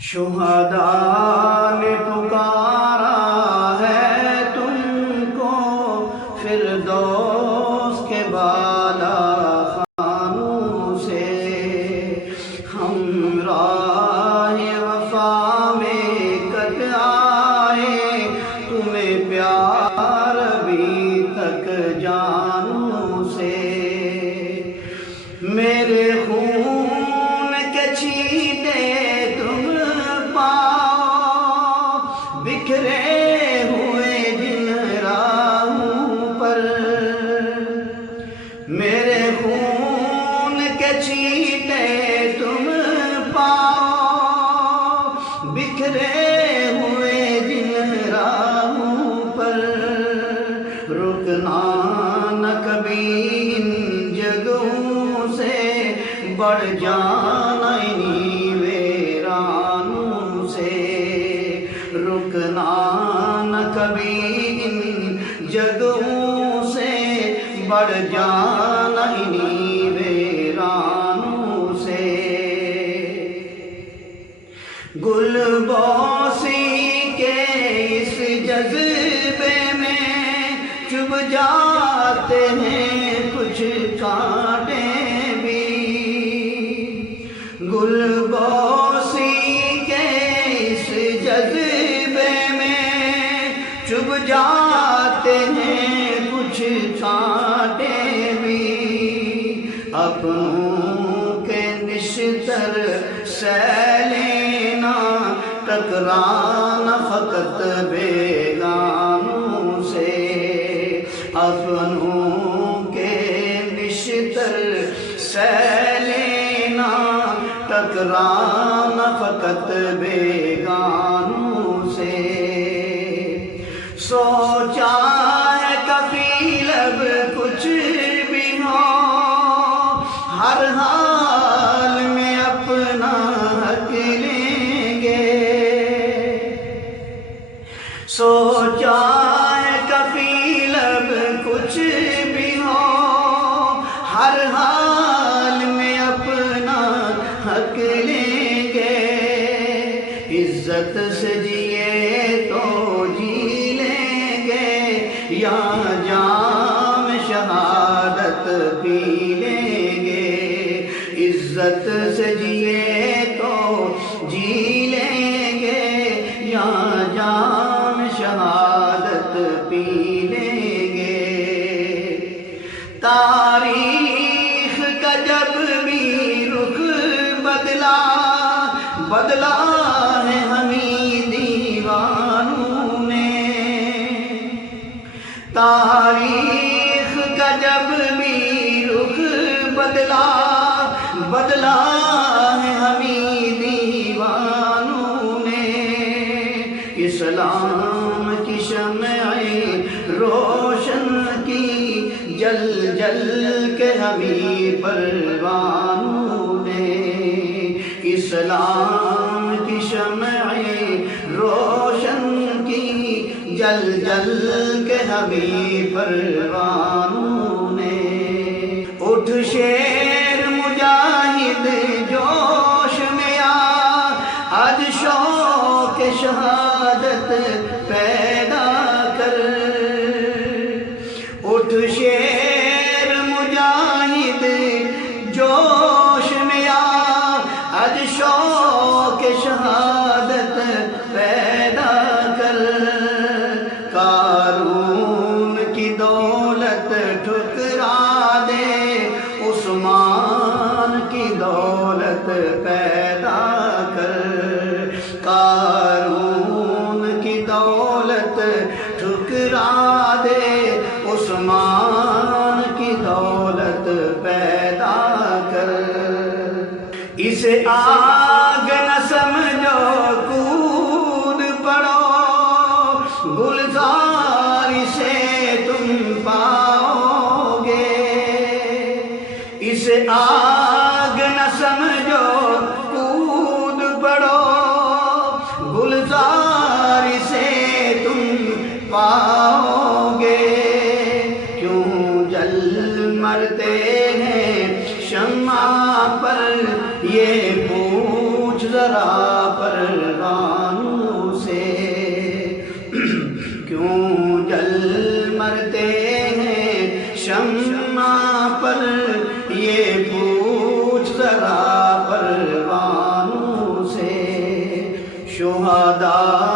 شہداء نے پکارا ہے تم کو فردوس کے بالا خانوں سے، ہم راہ وفا میں کٹ آئے تمہیں پیار ابھی تک جانوں سے، میرے خون کے چھینٹے تم پاؤ بکھرے ہوئے جن راہوں پر، میرے خون کے چھینٹے تم پاؤ بکھرے ہوئے جن راہوں پر، رکنا نہ کبھی ان جگہوں سے، بڑھ جانا انہی ویرانوں سے، رکنا نہ کبھی ان جگہوں سے، بڑھ جانا انہی ویرانوں سے، گل بوسی کے اس جذبے میں چبھ جاتے ہیں کچھ کانٹے بھی، گل بوسی کے اس جذبے میں چبھ جاتے ہیں کچھ کانٹے بھی، اپنوں کے نشتر سہ لینا، ٹکرانا فقط بیگانوں سے، اپنوں کے نشتر سہ لینا، ٹکرانا فقط بیگانوں سے، سوچا ہے کفیل اب کچھ بھی ہو، ہر حال میں اپنا حق لیں گے، سوچا ہے کفیل اب کچھ بھی ہو، ہر حال میں اپنا حق لیں گے، عزت سے جیے تو جی لیں گے، یا جام شہادت پی لیں گے، عزت سے جیے تو جی لیں گے، یا جام شہادت پی لیں گے، تاریخ کا جب بھی رخ بدلا، بدلا ہے ہمیں دیوانوں نے، تاریخ کا جب بھی رخ بدلا، بدلا ہے ہمیں دیوانوں نے، اسلام کی شمعیں روشن کی، جل جل کے ہمیں پروانوں نے، اسلام کی شمعیں روشن کی، جل جل کے ہمیں پروانوں نے، اٹھ شیر مجاہد جوش میں آ، آج شوق شہادت پیدا کر، اٹھ شیر مجاہد جوش میں آ، آج شوق شہادت پیدا کر، قارون کی دولت ٹھکرا دے، عثمان کی دولت پیدا کر، قارون کی دولت ٹھکرا دے، عثمان کی دولت پیدا کر، اسے آگ نہ سمجھو کود پڑو، گلزار سے تم پاؤ گے، اسے آگ نہ سمجھو کود پڑو، گلزار سے تم پاؤ گے، کیوں جل مرتے ہیں شمع پر، یہ پوچھ ذرا پروانوں سے؟ کیوں جل مرتے ہیں شمع پر، یہ پوچھ ذرا پروانوں سے۔ شہداء